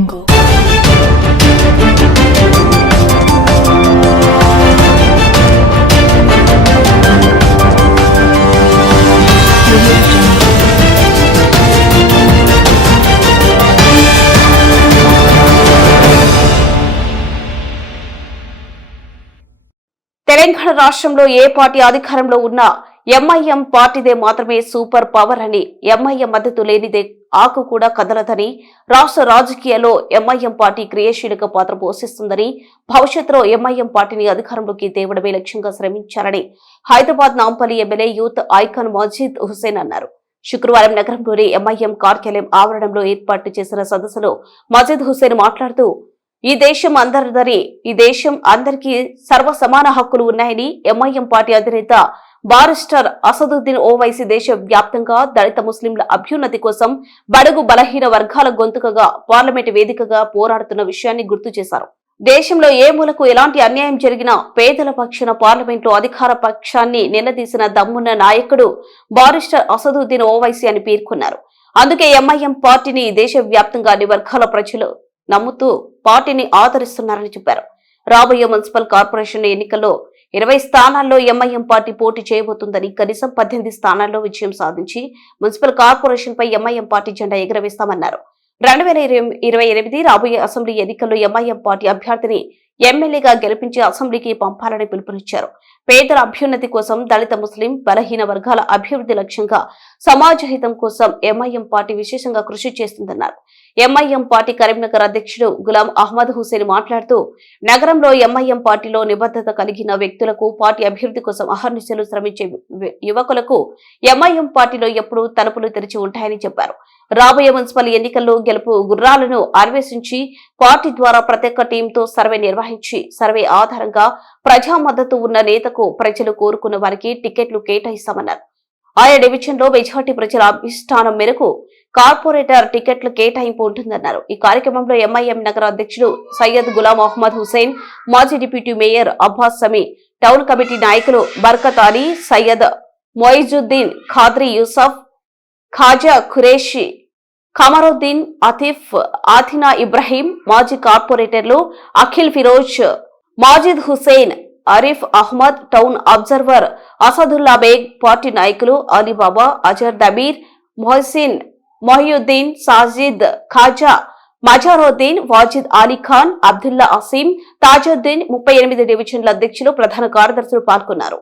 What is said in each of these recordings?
తెలంగాణ రాష్ట్రంలో ఏ పార్టీ అధికారంలో ఉన్నా ఎంఐఎం పార్టీదే మాత్రమే సూపర్ పవర్ అని, ఎంఐఎం మద్దతు లేనిదే ఆకు కూడా కదలదని, రాష్ట్ర రాజకీయాల్లో ఎంఐఎం పార్టీ క్రియాశీలక పాత్ర పోషిస్తుందని, భవిష్యత్తులో ఎంఐఎం పార్టీని అధికారంలోకి తేవడమే లక్ష్యంగా శ్రమించారని Hyderabad Nampally MLA youth icon Majid Hussain అన్నారు. శుక్రవారం నగరంలోని ఎంఐఎం కార్యాలయం ఆవరణంలో ఏర్పాటు చేసిన సదస్సులో మజీద్ హుస్సేన్ మాట్లాడుతూ, ఈ దేశం అందరిదని, ఈ దేశం అందరికీ సర్వసమాన హక్కులు ఉన్నాయని ఎంఐఎం పార్టీ అధినేత బారిస్టర్ అసదుద్దీన్ ఓవైసీ దేశ వ్యాప్తంగా దళిత ముస్లింల అభ్యున్నతి కోసం బడుగు బలహీన వర్గాల గొంతుకగా పార్లమెంటు వేదికగా పోరాడుతున్న విషయాన్ని గుర్తు చేశారు. దేశంలో ఏ మూలకు ఎలాంటి అన్యాయం జరిగినా పేదల పక్షాన పార్లమెంట్లో అధికార పక్షాన్ని నిలదీసిన దమ్మున్న నాయకుడు బారిస్టర్ అసదుద్దీన్ ఓవైసీ అని పేర్కొన్నారు. అందుకే ఎంఐఎం పార్టీని దేశవ్యాప్తంగా అన్ని వర్గాల ప్రజలు నమ్ముతూ పార్టీని ఆదరిస్తున్నారని చెప్పారు. రాబోయే మున్సిపల్ కార్పొరేషన్ ఎన్నికల్లో 20 స్థానాల్లో ఎంఐఎం పార్టీ పోటీ చేయబోతుందని, కనీసం 18 స్థానాల్లో విజయం సాధించి మున్సిపల్ కార్పొరేషన్ పై ఎంఐఎం పార్టీ జెండా ఎగురవేస్తామన్నారు. 2028 రాబోయే అసెంబ్లీ ఎన్నికల్లో ఎంఐఎం పార్టీ అభ్యర్థిని ఎమ్మెల్యేగా గెలిపించి అసెంబ్లీకి పంపాలని పిలుపునిచ్చారు. పేదల అభ్యున్నతి కోసం, దళిత ముస్లిం బలహీన వర్గాల అభివృద్ధి లక్ష్యంగా సమాజ హితం కోసం ఎంఐఎం పార్టీ విశేషంగా కృషి చేస్తుందన్నారు. ఎంఐఎం పార్టీ కరీంనగర్ అధ్యక్షుడు గులాం అహ్మద్ హుస్సేన్ మాట్లాడుతూ, నగరంలో ఎంఐఎం పార్టీలో నిబద్ధత కలిగిన వ్యక్తులకు, పార్టీ అభివృద్ధి కోసం అహర్నిశలు శ్రమించే యువకులకు ఎంఐఎం పార్టీలో ఎప్పుడూ తలుపులు తెరిచి ఉంటాయని చెప్పారు. రాబోయే మున్సిపల్ ఎన్నికల్లో గెలుపు గుర్రాలను అన్వేషించి పార్టీ ద్వారా ప్రత్యేక టీంతో సర్వే నిర్వహించి, సర్వే ఆధారంగా ప్రజా మద్దతు ఉన్న నేతకు ప్రజలు కోరుకున్న వారికి టికెట్లు కేటాయిస్తామన్నారు. ఆయా డివిజన్ లో మెజార్టీ ప్రజల అభిష్టానం మేరకు కార్పొరేటర్ టికెట్ల కేటాయింపు ఉంటుందన్నారు. ఈ కార్యక్రమంలో ఎంఐఎం నగర అధ్యక్షుడు సయ్యద్ గులాం అహ్మద్ హుస్సేన్, మాజీ డిప్యూటీ మేయర్ అబ్బాస్ సమీ, టౌన్ కమిటీ నాయకులు బర్కత్ అలీ, సయ్యద్ మొయిజుద్దీన్, ఖాద్రీ యూసఫ్, ఖాజా ఖురేషి, కమరుద్దీన్, అతిఫ్, ఆథినా ఇబ్రహీం, మాజీ కార్పొరేటర్లు Akhil Feroz, Majid Hussain, Arif Ahmed, town observer Asadullah Baig, party నాయకులు అలీబాబా, అజర్ దబీర్, మొహసిన్, మొహియుద్దీన్, సాజిద్, ఖాజా మజారుద్దీన్, వాజిద్ అలీ ఖాన్, అబ్దుల్లా అసీం, తాజుద్దీన్, 38 డివిజన్ల అధ్యక్షులు, ప్రధాన కార్యదర్శులు పాల్గొన్నారు.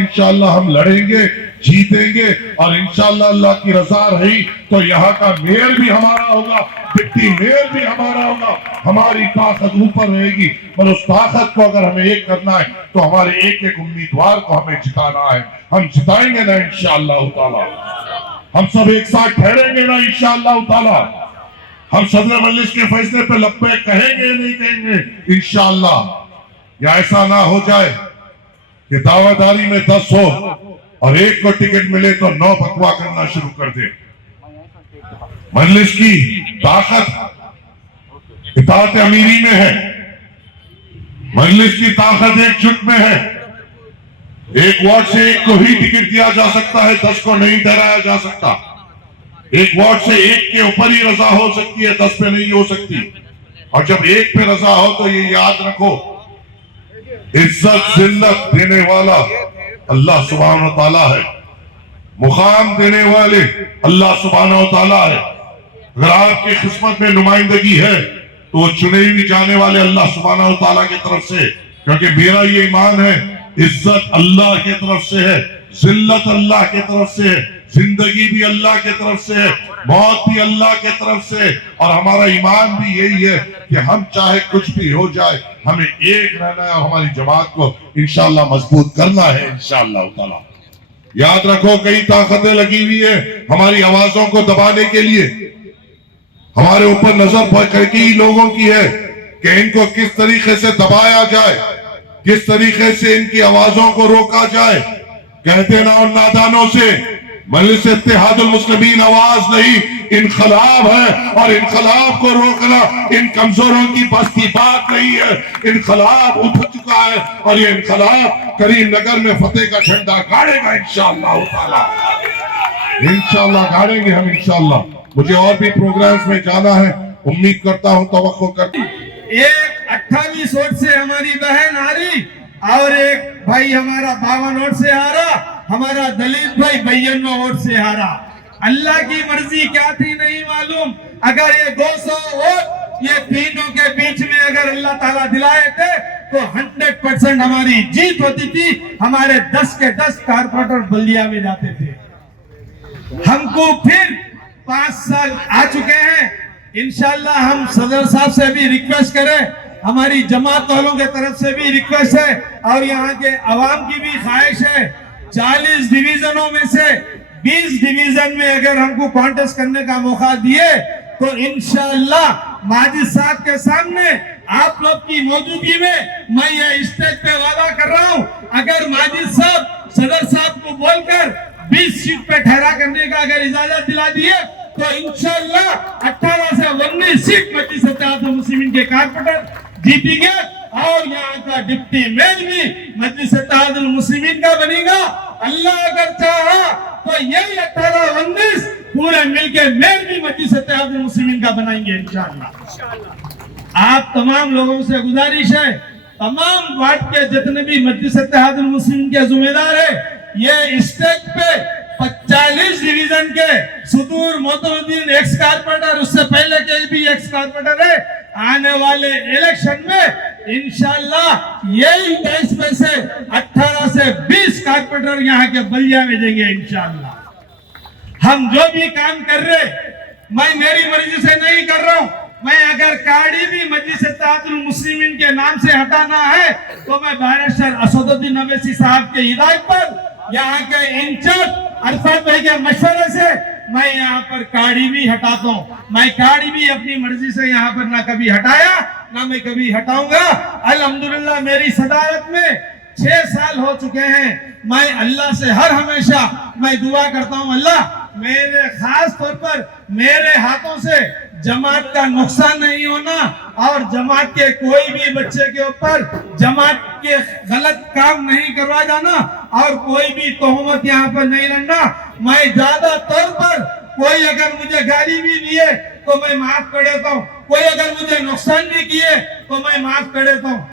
इंशाअल्लाह हम लड़ेंगे, जीतेंगे और इंशाअल्लाह अल्लाह की रजा रही तो यहाँ का मेयर भी हमारा होगा, डिप्टी मेयर भी हमारा होगा। हमारी ताकत ऊपर रहेगी और उस ताकत को अगर हमें एक करना है तो हमारे एक एक उम्मीदवार को हमें जिताना है। हम जिताएंगे ना इंशाअल्लाह ताला, हम सब एक साथ ठहरेंगे ना इंशाअल्लाह ताला। हम सदर मजलिस के फैसले पे लब्बैक कहेंगे नहीं कहेंगे इंशाअल्लाह। या ऐसा ना हो जाए कि दावादारी में 10 हो और एक को टिकट मिले तो 9 बकवा करना शुरू कर दे। मजलिस की ताकत इताअत अमीरी में है, मजलिस की ताकत एकजुट में है। एक वार्ड से एक को ही टिकट दिया जा सकता है, 10 को नहीं ठहराया जा सकता। एक वार्ड से एक के ऊपर ही रजा हो सकती है, 10 पे नहीं हो सकती। और जब एक पे रजा हो तो ये याद रखो, इज्जत जिल्लत देने वाला अल्लाह सुब्हानहू व तआला है, मुकाम देने वाले अल्लाह सुब्हानहू व तआला है। अगर आपकी किस्मत में नुमाइंदगी है तो वो चुने हुए जाने वाले अल्लाह सुब्हानहू व तआला की तरफ से, क्योंकि मेरा ये ईमान है इज्जत अल्लाह की तरफ से है, जिल्लत अल्लाह की तरफ से है, जिंदगी भी अल्लाह की तरफ से है, मौत भी अल्लाह की तरफ से। और हमारा ईमान भी यही है कि हम चाहे कुछ भी हो जाए हमें एक रहना है और हमारी जमात को इंशाअल्लाह मजबूत करना है इंशाअल्लाह ताला। याद रखो कई ताकतें लगी हुई है हमारी आवाजों को दबाने के लिए। हमारे ऊपर नजर कई लोगों की है कि इनको किस तरीके से दबाया जाए, किस तरीके से इनकी आवाजों को रोका जाए। कहते ना उन नादानों से मजलिस इत्तेहादुल मुस्लिमीन आवाज नहीं इनकलाब है, और इनकलाब को रोकना इन कमजोरों की बस की बात नहीं है। इनकलाब उठ चुका है और ये इनकलाब करीमनगर में फतेह का झंडा गाड़ेगा इंशाअल्लाह ताला, इंशाअल्लाह गाड़ेंगे हम इंशाअल्लाह। मुझे और भी प्रोग्राम्स में जाना है, उम्मीद करता हूँ, तवक्को करता हूँ। एक 28 वोट से हमारी बहन आ रही और एक भाई हमारा 52 वोट से हारा, हमारा दलित भाई 52 वोट से हारा। अल्लाह की मर्जी क्या थी नहीं मालूम। अगर ये 200 वोट ये तीनों के बीच में अगर अल्लाह ताला दिलाए थे तो 100% हमारी जीत होती थी। हमारे 10 के 10 कारपोरेटर बल्दिया में जाते थे। हमको फिर 5 साल आ चुके हैं। इंशाल्लाह हम सदर साहब से भी रिक्वेस्ट करें, हमारी जमात वालों के तरफ से भी रिक्वेस्ट है और यहाँ के अवाम की भी ख्वाहिश है, 40 डिवीजनों में से 20 डिवीजन में अगर हमको कॉन्टेस्ट करने का मौका दिए तो इंशाल्लाह माजिद साहब के सामने आप लोग की मौजूदगी में मैं ये स्टेज पे वादा कर रहा हूँ, अगर माजिद साहब सदर साहब को बोलकर 20 सीट पे ठहरा करने का अगर इजाजत दिला दिए तो इंशाल्लाह 18 से 19 सीट मजलिस इत्तेहादुल मुस्लिमीन के कारपोरेटर जीतेंगे और यहाँ का डिप्टी मेयर भी मजलिस इत्तेहादुल मुस्लिमीन का बनेगा। अल्लाह अगर चाहा तो यही 18-19 पूरे मिलके मेयर भी मजलिस इत्तेहादुल मुस्लिमीन का बनाएंगे इंशाल्लाह। आप तमाम लोगों से गुजारिश है, तमाम वार्ड के जितने भी मजलिस इत्तेहादुल मुस्लिमीन के जिम्मेदार है, ये स्टेज पे 40 डिवीजन के सुदूर मोहतरुद्दीन एक्स कारपोरेटर, उससे पहले के भी एक्स कारपोरेटर है, आने वाले इलेक्शन में इंशाल्लाह यही 22 में से 18 से 20 कारपोरेटर यहाँ के बलिया में देंगे इंशाल्लाह। हम जो भी काम कर रहे मैं मेरी मर्जी से नहीं कर रहा हूँ, मैं अगर कार्डी भी मजलिस इत्तेहादुल मुस्लिमीन के नाम से हटाना है तो मैं बैरिस्टर असदुद्दीन अवैसी साहब के हिदायत पर यहाँ के इंचार्ज अरफत भाई के मशवरे से मैं यहाँ पर कार्डी भी हटाता हूँ। मैं कार्डी भी अपनी मर्जी से यहाँ पर ना कभी हटाया ना मैं कभी हटाऊंगा। अल्हम्दुलिल्लाह मेरी सदारत में 6 साल हो चुके हैं। मैं अल्लाह से हर हमेशा मैं दुआ करता हूँ, अल्लाह मेरे खास तौर पर मेरे हाथों से जमात का नुकसान नहीं होना और जमात के कोई भी बच्चे के ऊपर जमात के गलत काम नहीं करवा जाना और कोई भी तोहमत यहाँ पर नहीं लड़ना। मैं ज्यादा तौर पर कोई अगर मुझे गाली भी दिए तो मैं माफ कर देता हूँ, कोई अगर मुझे नुकसान भी किए तो मैं माफ कर देता हूँ।